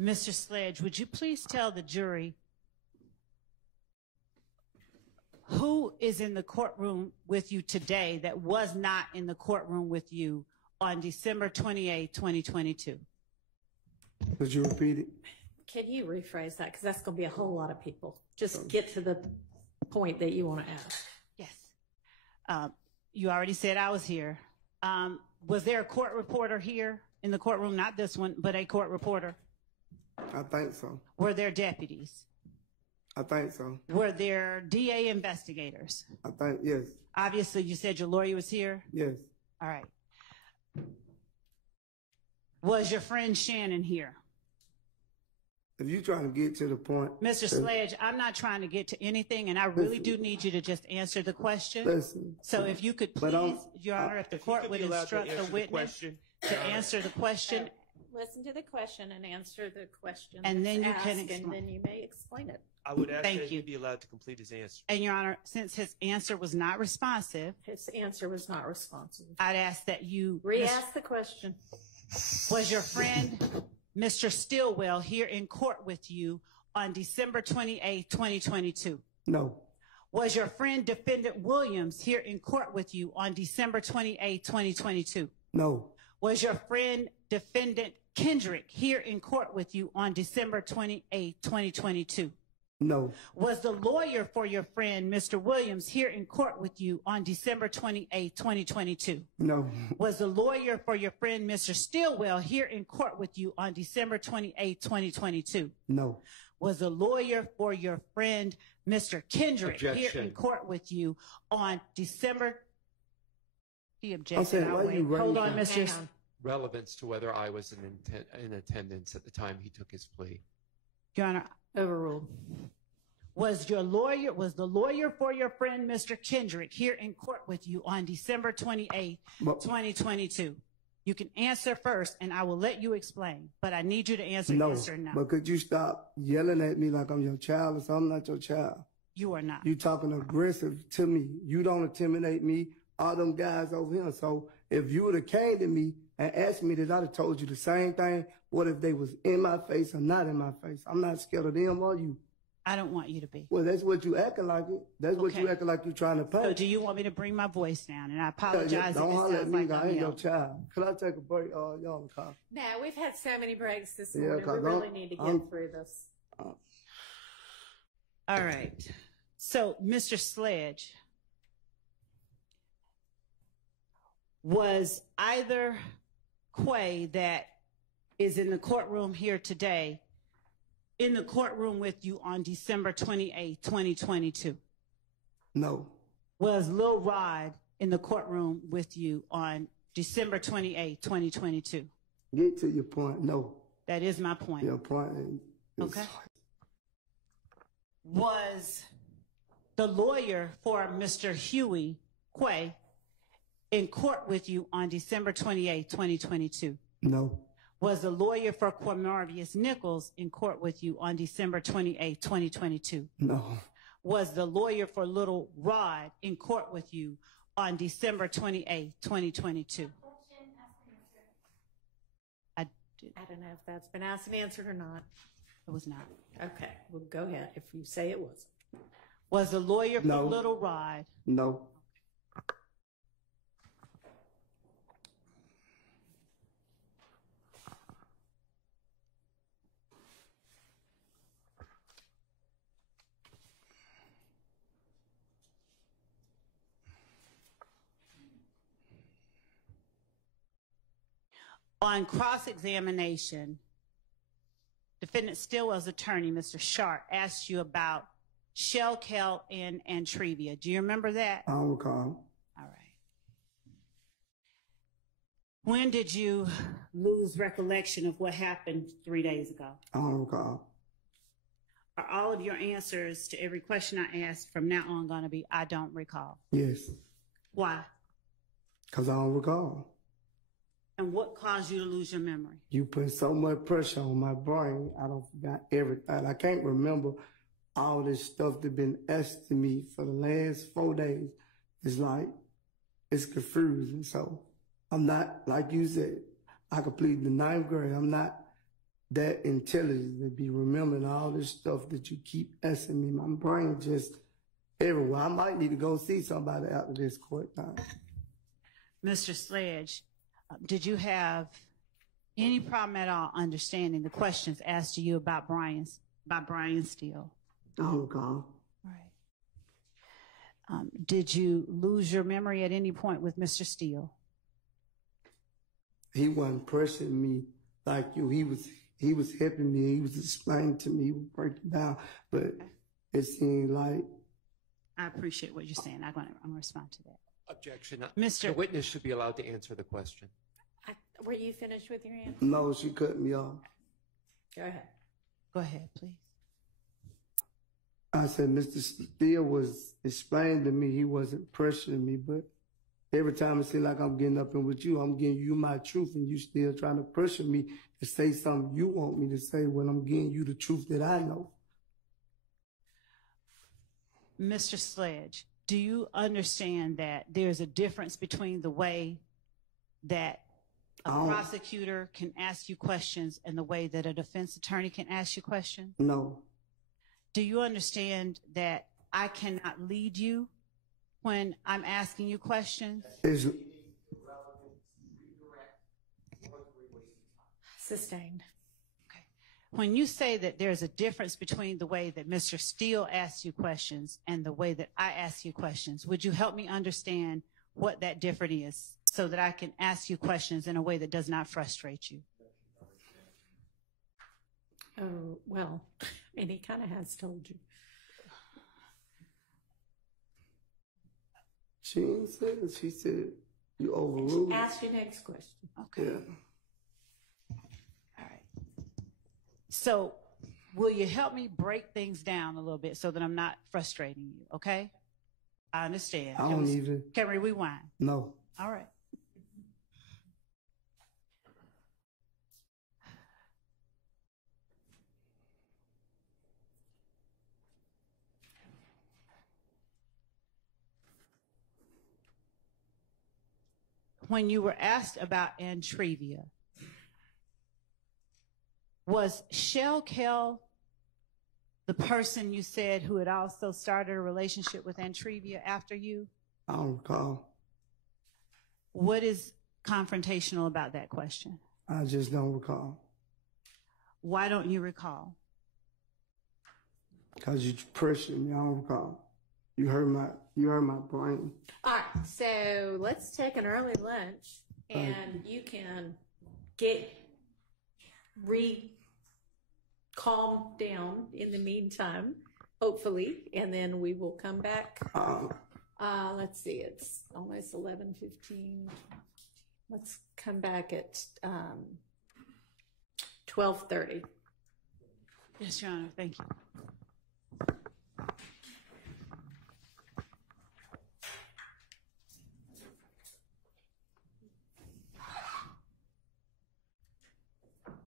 Mr. Sledge, would you please tell the jury who is in the courtroom with you today that was not in the courtroom with you on December 28, 2022? Could you repeat it? Can you rephrase that? Because that's going to be a whole lot of people. Just get to the point that you want to ask. Yes. You already said I was here. Was there a court reporter here in the courtroom? Not this one, but a court reporter? I think so. Were there deputies? I think so. Were there DA investigators? I think, yes. Obviously, you said your lawyer was here? Yes. All right. Was your friend Shannon here? If you're trying to get to the point. Mr. Sledge, I'm not trying to get to anything, and I really do need you to just answer the question. Listen. So if you could please, Your Honor, if the court would instruct the witness to answer the question. Listen to the question and answer the question. And then you asked, can explain. And then you may explain it. I would ask Thank that you. he be allowed to complete his answer. And Your Honor, since his answer was not responsive, His answer was not responsive. I'd ask that you Re-ask the question. Was your friend, Mr. Stillwell, here in court with you on December 28, 2022? No. Was your friend, Defendant Williams, here in court with you on December 28, 2022? No. Was your friend, Defendant Kendrick, here in court with you on December 28, 2022? No. Was the lawyer for your friend, Mr. Williams, here in court with you on December 28, 2022? No. Was the lawyer for your friend, Mr. Stillwell, here in court with you on December 28, 2022? No. Was the lawyer for your friend, Mr. Kendrick, Objection. here in court with you on December? He I'm objected. saying, why you Hold on, raising- Mr. Hang on. Relevance to whether I was in attendance at the time he took his plea. Your Honor, Overruled. was the lawyer for your friend, Mr. Kendrick, here in court with you on December 28, But- 2022? You can answer first, and I will let you explain, but I need you to answer No. yes or no. But could you stop yelling at me like I'm your child or something? I'm not your child. You are not. You talking aggressive to me. You don't intimidate me. All them guys over here. So if you would have came to me and asked me that, I'd have told you the same thing. What if they was in my face or not in my face? I'm not scared of them or you. I don't want you to be. Well, that's what you acting like it. That's what you Okay. acting like you trying to pay. So do you want me to bring my voice down? And I apologize Don't if it holler at sounds me. like I I'm ain't your yelling. child. Could I take a break? Y'all call. Now, we've had so many breaks this Yeah, morning. We 'cause really need to get through this. All right. So, Mr. Sledge, was either Quay that is in the courtroom here today in the courtroom with you on December 28, 2022? No. Was Lil Rod in the courtroom with you on December 28, 2022? Get to your point. No. That is my point. Your point is. Okay. Was the lawyer for Mr. Huey Quay in court with you on December 28, 2022? No. Was the lawyer for Quamarvius Nichols in court with you on December 28, 2022? No. Was the lawyer for Little Rod in court with you on December 28, 2022? I don't know if that's been asked and answered or not. It was not. Okay, well, go ahead if you say it was. Was the lawyer for No. Little Rod? No. On cross-examination, Defendant Stillwell's attorney, Mr. Sharp, asked you about Shell Kell and Antrevia. Do you remember that? I don't recall. All right. When did you lose recollection of what happened 3 days ago? I don't recall. Are all of your answers to every question I asked from now on going to be, I don't recall? Yes. Why? Because I don't recall. And what caused you to lose your memory? You put so much pressure on my brain, I don't forgot everything. I can't remember all this stuff that been asked to me for the last 4 days. It's like, it's confusing. So I'm not, like you said, I completed the 9th grade. I'm not that intelligent to be remembering all this stuff that you keep asking me. My brain just everywhere. I might need to go see somebody after this court time. Mr. Sledge, did you have any problem at all understanding the questions asked to you about Brian Steele? I don't recall. Right. Did you lose your memory at any point with Mr. Steele? He wasn't pressuring me like you. He was helping me. He was explaining to me. He was breaking down. But it seemed like. I appreciate what you're saying. I'm going to respond to that. Objection. Mr. The witness should be allowed to answer the question. Were you finished with your answer? No, she cut me off. Go ahead. Go ahead, please. I said, Mr. Steele was explaining to me he wasn't pressuring me, but every time it seems like I'm getting up in with you, I'm giving you my truth, and you still trying to pressure me to say something you want me to say when I'm giving you the truth that I know. Mr. Sledge, do you understand that there's a difference between the way that a prosecutor can ask you questions and the way that a defense attorney can ask you questions? No. Do you understand that I cannot lead you when I'm asking you questions? Sustained. Okay. When you say that there's a difference between the way that Mr. Steele asks you questions and the way that I ask you questions, would you help me understand what that difference is so that I can ask you questions in a way that does not frustrate you? Oh, well, and he kind of has told you. She didn't say it. She said you overruled. Ask your next question. Okay. Yeah. All right. So will you help me break things down a little bit so that I'm not frustrating you, okay? I understand. I don't even. Can we rewind? No. All right. When you were asked about Antrevia, was Shellkel the person you said who had also started a relationship with Antrevia after you? I don't recall. What is confrontational about that question? I just don't recall. Why don't you recall? Because you pressured me. I don't recall. You heard my brain. All right, so let's take an early lunch, and you can calm down in the meantime, hopefully, and then we will come back. Let's see, it's almost 11:15. Let's come back at 12:30. Yes, Your Honor. Thank you.